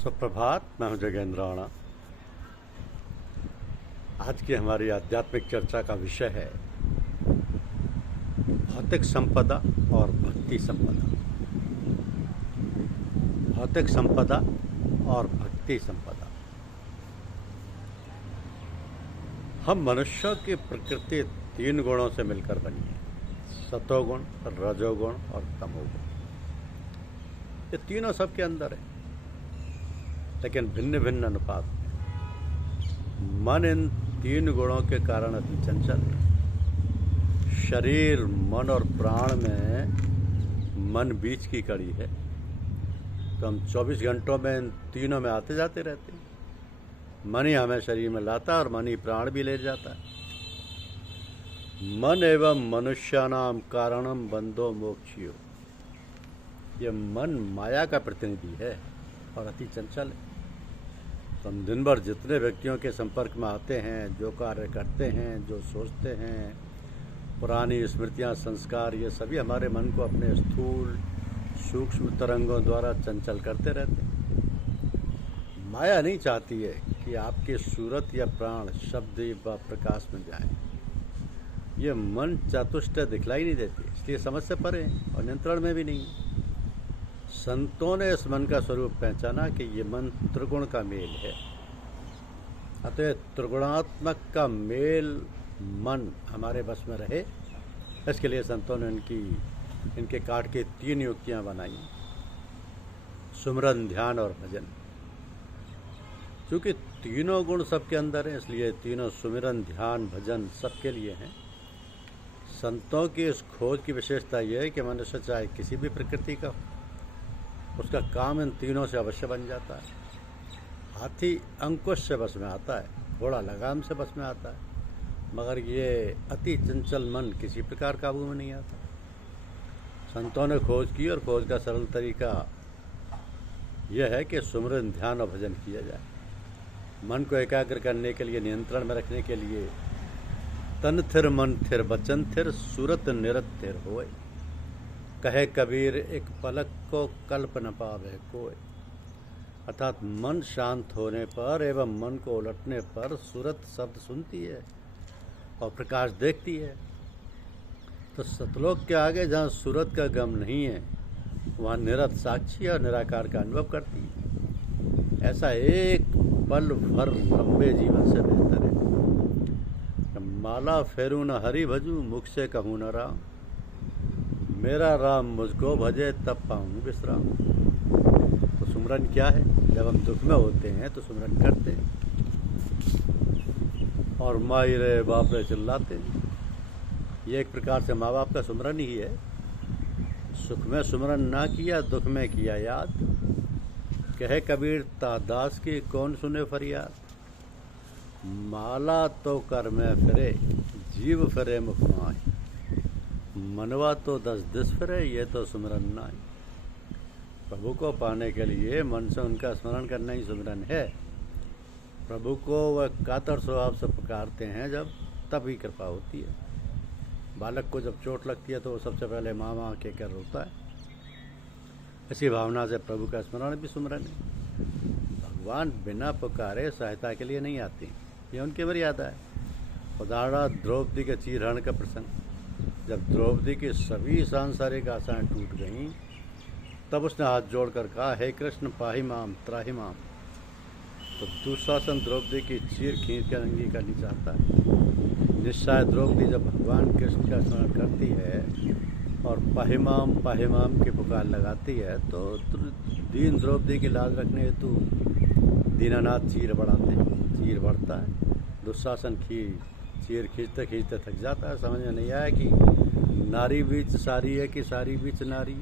सुप्रभात। मैं हूं जगेंद्र राणा। आज की हमारी आध्यात्मिक चर्चा का विषय है भौतिक संपदा और भक्ति संपदा। भौतिक संपदा और भक्ति संपदा। हम मनुष्यों की प्रकृति 3 गुणों से मिलकर बनी है: सतोगुण, रजोगुण और तमोगुण। ये तीनों सबके अंदर है, लेकिन भिन्न भिन्न अनुपात में। मन इन 3 गुणों के कारण अति चंचल है। शरीर, मन और प्राण में मन बीच की कड़ी है, तो हम 24 घंटों में इन तीनों में आते जाते रहते हैं। मन ही हमें शरीर में लाता है और मन ही प्राण भी ले जाता है। मन एवं मनुष्यानाम कारणम बंधो मोक्षियो। ये मन माया का प्रतिनिधि है और अति चंचल है। तो हम दिन भर जितने व्यक्तियों के संपर्क में आते हैं, जो कार्य करते हैं, जो सोचते हैं, पुरानी स्मृतियां, संस्कार, ये सभी हमारे मन को अपने स्थूल सूक्ष्म तरंगों द्वारा चंचल करते रहते हैं। माया नहीं चाहती है कि आपकी सूरत या प्राण शब्द व प्रकाश में जाए। ये मन चतुष्टय दिखलाई नहीं देती, इसलिए समझ से परे और नियंत्रण में भी नहीं। संतों ने इस मन का स्वरूप पहचाना कि ये मन त्रिगुण का मेल है। अतः त्रिगुणात्मक का मेल मन हमारे बस में रहे, इसके लिए संतों ने इनके काट के 3 युक्तियां बनाई: सुमिरन, ध्यान और भजन। क्योंकि तीनों गुण सबके अंदर हैं, इसलिए तीनों सुमिरन, ध्यान, भजन सबके लिए हैं। संतों की इस खोज की विशेषता यह है कि मनुष्य चाहे किसी भी प्रकृति का, उसका काम इन तीनों से अवश्य बन जाता है। हाथी अंकुश से बस में आता है, घोड़ा लगाम से बस में आता है, मगर ये अति चंचल मन किसी प्रकार काबू में नहीं आता। संतों ने खोज की और खोज का सरल तरीका यह है कि सुमिरन, ध्यान और भजन किया जाए। मन को एकाग्र करने के लिए, नियंत्रण में रखने के लिए तन थिर मन थिर बचन थिर सूरत निरत थिर होए। कहे कबीर एक पलक को कल्प न पावे कोई। अर्थात मन शांत होने पर एवं मन को उलटने पर सूरत शब्द सुनती है और प्रकाश देखती है। तो सतलोक के आगे जहाँ सूरत का गम नहीं है, वहाँ निरत साक्षी और निराकार का अनुभव करती है। ऐसा एक पल भर लंबे जीवन से बेहतर है। माला फेरू न हरि भजू, मुख से कहूँ न राम। मेरा राम मुझको भजे तब पाऊँ विश्राम। तो सुमिरन क्या है? जब हम दुख में होते हैं तो सुमिरन करते हैं और माई रे बाप रे चिल्लाते हैं। ये एक प्रकार से माँ बाप का सुमिरन ही है। सुख में सुमिरन ना किया, दुख में किया याद। कहे कबीर तादास की कौन सुने फरियाद। माला तो कर में फिरे, जीव फिरे मुख माय। मनवा तो 10 दिस फिरे, ये तो सुमिरन नाय। प्रभु को पाने के लिए मन से उनका स्मरण करना ही सुमिरन है। प्रभु को वह कातर स्वभाव से पुकारते हैं जब, तभी कृपा होती है। बालक को जब चोट लगती है तो वो सबसे पहले माँ माँ कहकर रोता है। इसी भावना से प्रभु का स्मरण भी सुमिरन है। भगवान बिना पुकारे सहायता के लिए नहीं आती, ये उनकी मर्यादा है। उदाहरण द्रौपदी के चीरहरण का प्रसंग। जब द्रौपदी की सभी सांसारिक आशाएं टूट गईं, तब उसने हाथ जोड़कर कहा, हे कृष्ण पाहि माम त्राहि माम। तो दुशासन द्रौपदी की चीर खींच कर नंगी करनी चाहता है। निश्चय द्रौपदी जब भगवान कृष्ण का स्मरण करती है और पाहिमाम की पुकार लगाती है, तो दीन द्रौपदी की लाज रखने हेतु दीनानाथ चीर बढ़ता है। दुशासन की चीर खींचते खींचते थक जाता है। समझ में नहीं आया कि नारी बीच सारी है कि सारी बीच नारी है,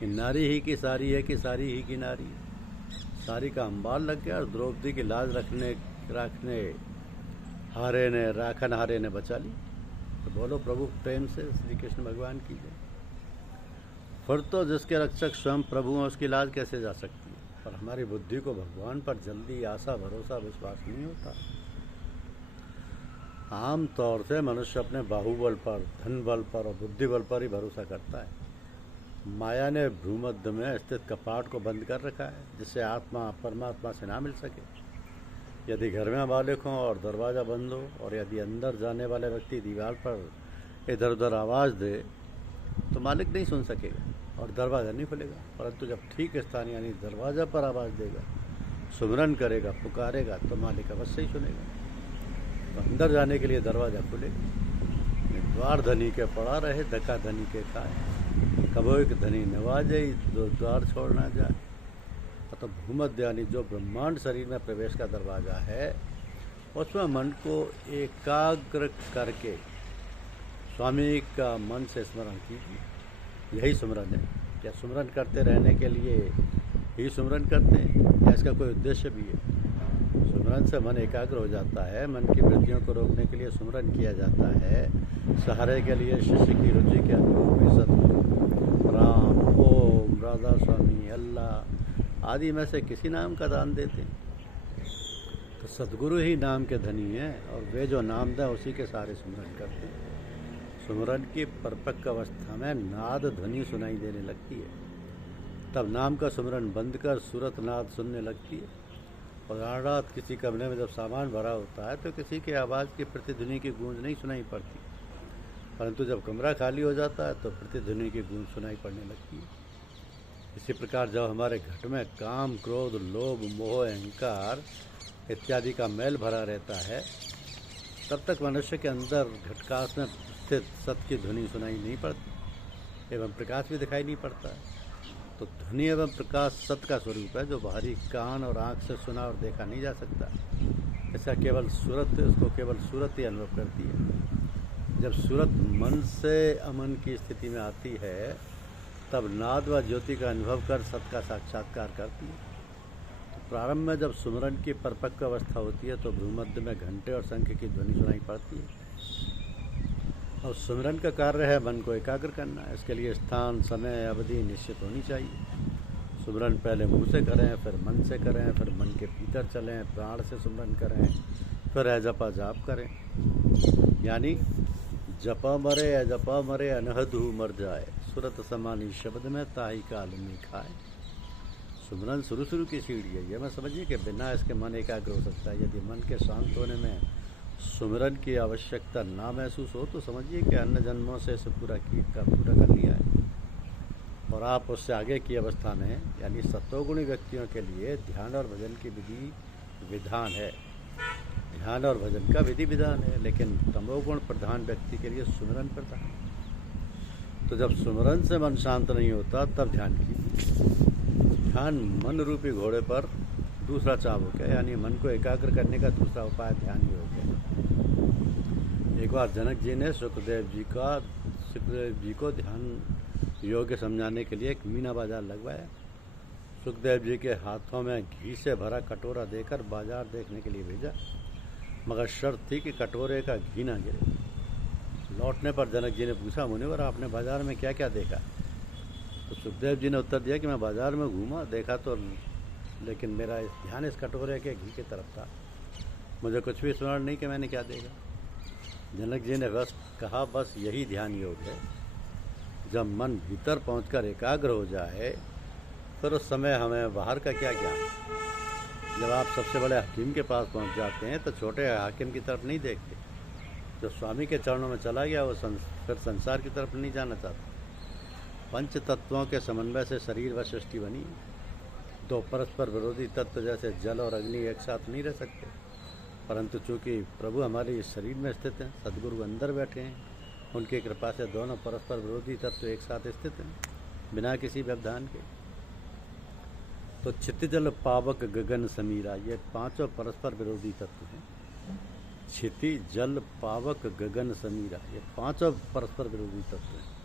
कि नारी ही की सारी है कि सारी ही की नारी है। सारी का अंबाल लग गया और द्रौपदी की लाज रखने राखन हारे ने बचा ली। तो बोलो प्रभु प्रेम से श्री कृष्ण भगवान की जय। फिर तो जिसके रक्षक स्वयं प्रभु हैं, उसकी लाज कैसे जा सकती है? पर हमारी बुद्धि को भगवान पर जल्दी आशा, भरोसा, विश्वास नहीं होता। आम तौर से मनुष्य अपने बाहुबल पर, धन बल पर और बुद्धि बल पर ही भरोसा करता है। माया ने भ्रूमध्य में स्थित कपाट को बंद कर रखा है, जिससे आत्मा परमात्मा से ना मिल सके। यदि घर में मालिक हों और दरवाज़ा बंद हो, और यदि अंदर जाने वाले व्यक्ति दीवार पर इधर उधर आवाज़ दे, तो मालिक नहीं सुन सकेगा और दरवाज़ा नहीं खुलेगा। परंतु जब ठीक स्थान यानी दरवाज़ा पर आवाज़ देगा, सुमिरन करेगा, पुकारेगा, तो मालिक अवश्य ही सुनेगा। तो अंदर जाने के लिए दरवाज़ा खुलेगा। द्वार धनी के पड़ा रहे, धक्का धनी के खाए, कबो एक धनी नवाजे, दो द्वार छोड़ना जाए। तो भूमध्य यानी जो ब्रह्मांड शरीर में प्रवेश का दरवाज़ा है, उसमें मन को एकाग्र करके स्वामी का मन से स्मरण कीजिए। यही सुमरन है। क्या सुमरन करते रहने के लिए ही सुमरन करते हैं, या इसका कोई उद्देश्य भी है? सुमरन से मन एकाग्र हो जाता है। मन की वृत्तियों को रोकने के लिए सुमरन किया जाता है। सहारे के लिए शिष्य की रुचि के अनुरूप ही सतगुरु राम, ओम, राधा स्वामी, अल्लाह आदि में से किसी नाम का दान देते हैं। तो सदगुरु ही नाम के धनी हैं, और वे जो नाम दें उसी के सारे सुमरन करते हैं। सुमरन की परिपक्व अवस्था में नाद ध्वनि सुनाई देने लगती है। तब नाम का सुमरन बंद कर सूरत नाद सुनने लगती है। और रात किसी कमरे में जब सामान भरा होता है, तो किसी की आवाज़ की प्रतिध्वनि की गूंज नहीं सुनाई पड़ती, परंतु जब कमरा खाली हो जाता है तो प्रतिध्वनि की गूंज सुनाई पड़ने लगती है। इसी प्रकार जब हमारे घट में काम, क्रोध, लोभ, मोह, अहंकार इत्यादि का मैल भरा रहता है, तब तक मनुष्य के अंदर घटकाश में स्थित सत की ध्वनि सुनाई नहीं पड़ती, एवं प्रकाश भी दिखाई नहीं पड़ता है। तो ध्वनि एवं प्रकाश सत का स्वरूप है, जो बाहरी कान और आँख से सुना और देखा नहीं जा सकता। इसको केवल सूरत ही अनुभव करती है। जब सूरत मन से अमन की स्थिति में आती है, तब नाद व ज्योति का अनुभव कर सत का साक्षात्कार करती है। तो प्रारंभ में जब सुमरन की परिपक्व अवस्था होती है, तो भ्रूमध्य में घंटे और शंख की ध्वनि सुनाई पड़ती है। और सुमरन का कार्य है मन को एकाग्र करना। इसके लिए स्थान, समय, अवधि निश्चित होनी चाहिए। सुमरन पहले मुँह से करें, फिर मन से करें, फिर मन के भीतर चलें, प्राण से सुमरन करें, फिर जपा जाप करें। यानी जपा मरे अजपा मरे अनहदू मर जाए, सुरत समानी शब्द में ताई काल में खाए। सुमरन शुरू की सीढ़ी है। यह मैं समझिए कि बिना इसके मन एकाग्र हो सकता है। यदि मन के शांत होने में सुमरन की आवश्यकता ना महसूस हो, तो समझिए कि अन्य जन्मों से इसे पूरा कर लिया है। और आप उससे आगे की अवस्था में यानी सत्वगुणी व्यक्तियों के लिए ध्यान और भजन की विधि विधान है। ध्यान और भजन का विधि विधान है, लेकिन तमोगुण प्रधान व्यक्ति के लिए सुमरन प्रधान है। तो जब सुमरन से मन शांत नहीं होता, तब ध्यान कीजिए। ध्यान मन रूपी घोड़े पर दूसरा चाबुक है, यानी मन को एकाग्र करने का दूसरा उपाय ध्यान योग है। एक बार जनक जी ने सुखदेव जी को ध्यान योग्य समझाने के लिए एक मीना बाजार लगवाया। सुखदेव जी के हाथों में घी से भरा कटोरा देकर बाजार देखने के लिए भेजा, मगर शर्त थी कि कटोरे का घी ना गिरे। लौटने पर जनक जी ने पूछा, मुनिवर आपने बाजार में क्या क्या देखा? तो सुखदेव जी ने उत्तर दिया कि मैं बाजार में घूमा, देखा तो, लेकिन मेरा ध्यान इस कटोरे के घी की तरफ था। मुझे कुछ भी स्मरण नहीं कि मैंने क्या देखा। जनक जी ने बस कहा, बस यही ध्यान योग है। जब मन भीतर पहुंचकर एकाग्र हो जाए, फिर उस समय हमें बाहर का क्या ज्ञान। जब आप सबसे बड़े हकीम के पास पहुंच जाते हैं, तो छोटे हाकिम की तरफ नहीं देखते। जो स्वामी के चरणों में चला गया, वो फिर संसार की तरफ नहीं जाना चाहता। पंच तत्वों के समन्वय से शरीर व सृष्टि बनी। दो परस्पर विरोधी तत्व जैसे जल और अग्नि एक साथ नहीं रह सकते, परंतु चूँकि प्रभु हमारे इस शरीर में स्थित हैं, सदगुरु अंदर बैठे हैं, उनकी कृपा से दोनों परस्पर विरोधी तत्व एक साथ स्थित हैं, बिना किसी व्यवधान के। तो चित्त जल पावक गगन समीरा, ये पांचों परस्पर विरोधी तत्व हैं। क्षिति, जल, पावक, गगन, समीरा, ये पांचों परस्पर विरोधी तत्व हैं।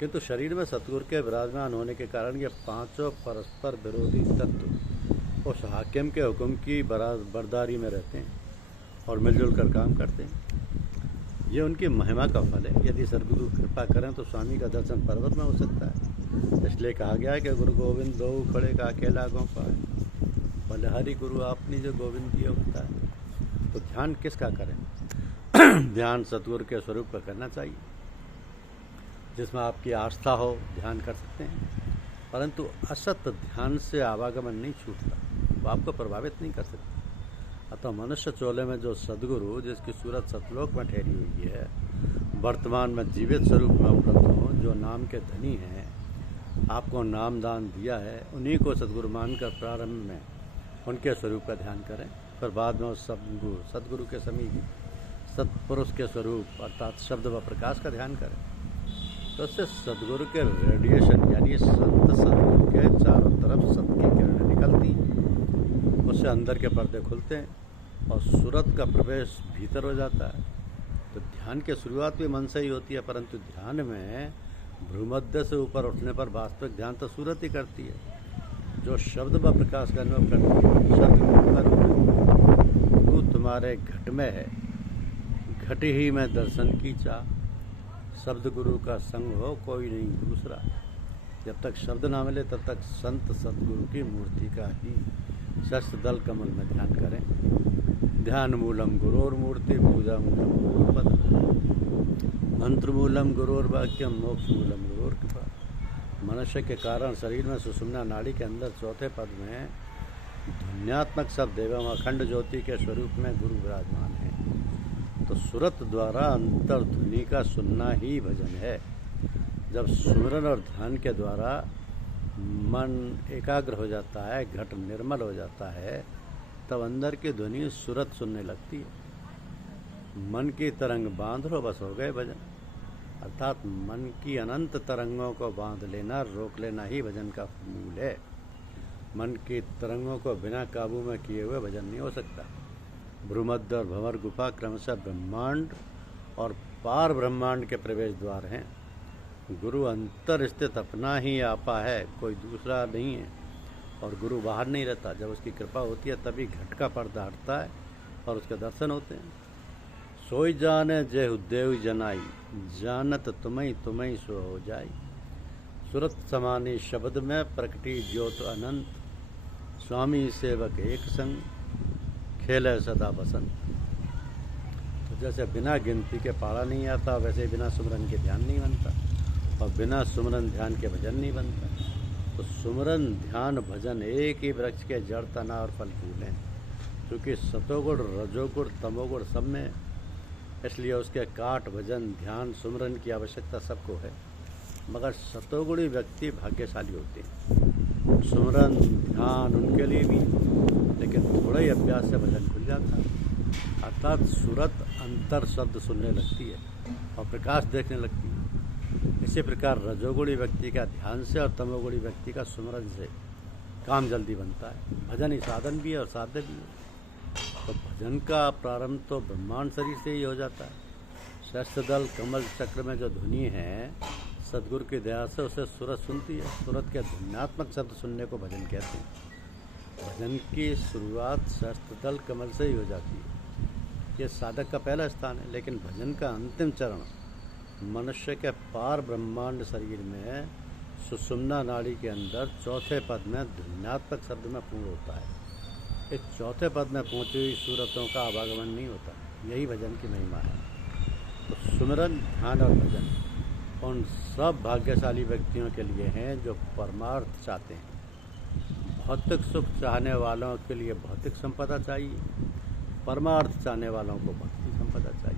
किंतु शरीर में सतगुरु के विराजमान होने के कारण ये पांचों परस्पर विरोधी तत्व उस हाकिम के हुक्म की बरदारी में रहते हैं और मिलजुल कर काम करते हैं। ये उनकी महिमा का फल है। यदि सदगुरु कृपा करें तो स्वामी का दर्शन पर्वत में हो सकता है। इसलिए कहा गया है कि गुरु गोविंद दो खड़े का अकेला गौ पाए, बलिहारी गुरु आपने जो गोविंद दिया होता है। तो ध्यान किसका करें? ध्यान सतगुरु के स्वरूप का करना चाहिए। जिसमें आपकी आस्था हो ध्यान कर सकते हैं, परंतु असत ध्यान से आवागमन नहीं छूटता, वो आपको प्रभावित नहीं कर सकता। अतः मनुष्य चोले में जो सद्गुरु जिसकी सूरत सतलोक में ठहरी हुई है, वर्तमान में जीवित स्वरूप में उपलब्ध हो, जो नाम के धनी हैं, आपको नाम दान दिया है, उन्हीं को सद्गुरु मानकर प्रारंभ में उनके स्वरूप का ध्यान करें, फिर बाद में उस सद्गुरु के समीप सत्पुरुष के स्वरूप अर्थात शब्द व प्रकाश का ध्यान करें। तो उससे सद्गुरु के रेडिएशन यानी संत सद्गुरु के चारों तरफ सत्य की किरणें निकलती, उससे अंदर के पर्दे खुलते हैं और सूरत का प्रवेश भीतर हो जाता है। तो ध्यान की शुरुआत भी मन से ही होती है, परंतु ध्यान में भ्रूमध्य से ऊपर उठने पर वास्तविक ध्यान तो सूरत ही करती है, जो शब्द व प्रकाश का अनुभव करती है। सद्गुरु का रूप तू तुम्हारे घट में है, घट ही में दर्शन की चाह, शब्द गुरु का संग हो कोई नहीं दूसरा। जब तक शब्द ना मिले तब तक संत सद्गुरु की मूर्ति का ही शस्त्र दल कमल में ध्यान करें। ध्यान मूलम गुरोर मूर्ति, पूजा मूलम गुरोर पद, मंत्र मूलम गुरोर वाक्यम, मोक्ष मूलम गुरोर कृपा। मनुष्य के कारण शरीर में सुषुम्ना नाड़ी के अंदर चौथे पद में ध्वन्यात्मक शब्द एवं अखंड ज्योति के स्वरूप में गुरु विराजमान है। तो सुरत द्वारा अंतर ध्वनि का सुनना ही भजन है। जब सुमिरन और ध्यान के द्वारा मन एकाग्र हो जाता है, घट निर्मल हो जाता है, तब अंदर की ध्वनि सुरत सुनने लगती है। मन की तरंग बांध लो बस हो गए भजन, अर्थात मन की अनंत तरंगों को बांध लेना, रोक लेना ही भजन का मूल है। मन की तरंगों को बिना काबू में किए हुए भजन नहीं हो सकता। भ्रूमध्य और भंवर गुफा क्रमशः ब्रह्मांड और पार ब्रह्मांड के प्रवेश द्वार हैं। गुरु अंतर स्थित अपना ही आपा है, कोई दूसरा नहीं है, और गुरु बाहर नहीं रहता। जब उसकी कृपा होती है तभी घट का पर्दा हटता है और उसके दर्शन होते हैं। सोई जाने जय उद्देव जनाई, जानत तुम्हें तुम्हें सो हो जाई। सुरत समानी शब्द में प्रकटी ज्योत अनंत, स्वामी सेवक एक संग, खेल सदा बसंत। तो जैसे बिना गिनती के पारा नहीं आता, वैसे बिना सुमरन के ध्यान नहीं बनता, और बिना सुमरन ध्यान के भजन नहीं बनता। तो सुमरन ध्यान भजन एक ही वृक्ष के जड़ तना और फल फूल हैं, क्योंकि सतोगुण रजोगुण तमोगुण सब में, इसलिए उसके काट भजन ध्यान सुमरन की आवश्यकता सबको है। मगर सतोगुणी व्यक्ति भाग्यशाली होते हैं। सुमरन ध्यान उनके लिए भी, लेकिन थोड़ा ही अभ्यास से भजन खुल जाता है, अर्थात सूरत अंतर शब्द सुनने लगती है और प्रकाश देखने लगती है। इसी प्रकार रजोगुणी व्यक्ति का ध्यान से और तमोगुणी व्यक्ति का सुमरन से काम जल्दी बनता है। भजन ही साधन भी है और साध्य भी है। तो भजन का प्रारंभ तो ब्रह्मांड शरीर से ही हो जाता है। शस्त्र दल कमल चक्र में जो ध्वनि है, सद्गुरु की दया से उसे सूरत सुनती है। सूरत के ध्वन्यात्मक शब्द सुनने को भजन कहते हैं। भजन की शुरुआत शस्त्र दल कमल से ही हो जाती है। ये साधक का पहला स्थान है, लेकिन भजन का अंतिम चरण मनुष्य के पार ब्रह्मांड शरीर में सुषुम्ना नाड़ी के अंदर चौथे पद में ध्वन्यात्मक शब्द में पूर्ण होता है। इस चौथे पद में पहुँची हुई सूरतों का आवागमन नहीं होता, यही भजन की महिमा है। तो सुमिरन ध्यान और भजन उन सब भाग्यशाली व्यक्तियों के लिए हैं जो परमार्थ चाहते हैं। भौतिक सुख चाहने वालों के लिए भौतिक संपदा चाहिए, परमार्थ चाहने वालों को भक्ति संपदा चाहिए।